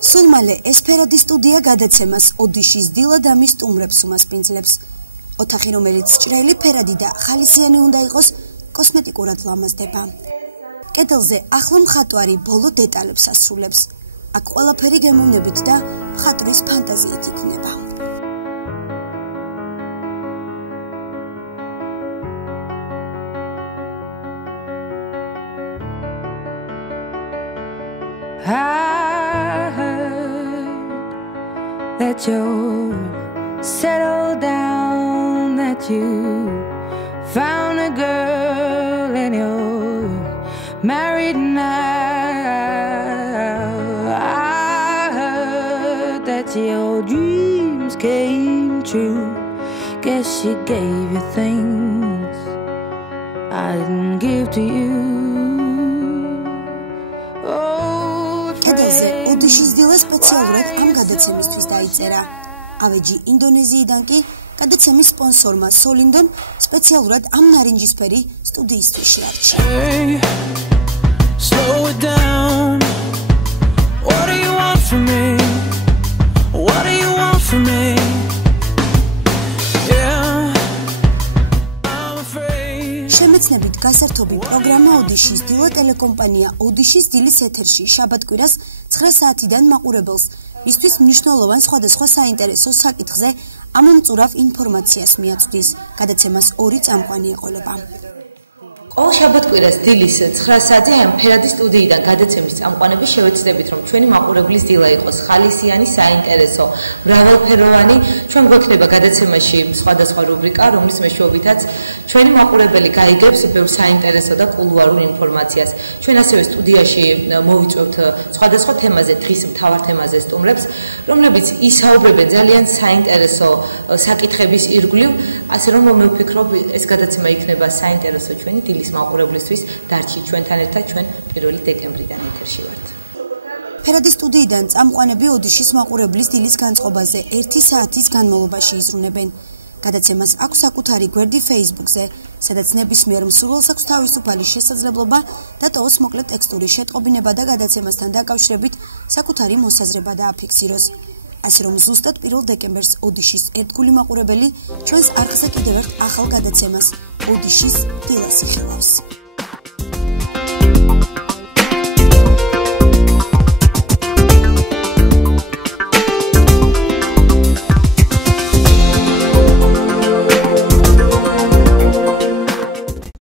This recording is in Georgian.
სულ მალე ესფერადის სტუდია გადაცემას ოდიშის დილა და მის სტუმრებს უმასპინძლებს. ოთახი, რომელიც ჭრელი, ფერადი და ხალისიანი უნდა იყოს, კოსმეტიკურად ლამაზდება. კედელზე ახლო მხატვარი ბოლო დეტალებს ასრულებს. აქ ყველაფერი გემოვნებით და მხატვრის ფანტაზიით იქნება. I heard that you're settled down, that you found a girl and you're married now. I heard that your dreams came true. Guess she gave you things I didn't give to you. ოდიშის დილა სპეციალურად ამ გადაცემისთვის დაიწერა. ავეჯი ინდონეზიიდან კი გადაცემის სპონსორმა სოლინდომ სპეციალურად ამ ნარინჯისფერი სტუდიისთვის შეარჩია. Hey, slow it down. What do you want from me? What do you want from me? შემეცნებით გასართობი პროგრამა ოდიშის დილა ტელეკომპანია ოდიშის დილის ეთერში შაბათ-კვირას 9 საათიდან მაყურებელს მისთვის მნიშვნელოვან სხვადასხვა საინტერესო საკითხზე ამომწურავ ინფორმაციას მიაწვდის. გადაცემას 2 წამყვანი ეყოლება. ყოველ შაბათ-კვირას დილის 9 საათზე ამ ფერადის სტუდიიდან გადაცემის წამყვანები შევეცდებით, რომ ჩვენი მაყურებლის დილა იყოს ხალისიანი, საინტერესო, მრავალფეროვანი. ჩვენ გვექნება გადაცემაში სხვადასხვა რუბრიკა, რომლის მეშვეობითაც ჩვენი მაყურებელი გაიგებს ბევრ საინტერესო და კულუარულ ინფორმაციას. ჩვენ ასევე სტუდიაში მოვიწვევთ სხვადასხვა თემაზე, დღის მთავარ თემაზე სტუმრებს, რომლებიც ისაუბრებენ ძალიან საინტერესო საკითხების ირგვლივ, ასე რომ მე ვფიქრობ, ეს გადაცემა იქნება საინტერესო ჩვენი დილის მაყურებლისთვის. დარჩი ჩვენთან ერთად, ჩვენ 1 დეკემბრიდან ეთერში ვართ. ფერადის სტუდიიდან წამყვანები ოდიშის მაყურებლის დილის განწყობაზე 1 საათის განმავლობაში იზრუნებენ. გადაცემას აქვს საკუთარი გვერდი Facebook-ზე, სადაც ნებისმიერ მსურველს აქვს თავისუფალი შესაძლებლობა დატოვოს მოკლე ტექსტური შეტყობინება და გადაცემასთან დაკავშირებით საკუთარი მოსაზრება დააფიქსიროს. ასე რომ ზუსტად 1 დეკემბერს ოდიშის ერთგული მაყურებელი ჩვენს არხზე კიდევ ერთ ახალ გადაცემას ოდიშის დილას იხილავს.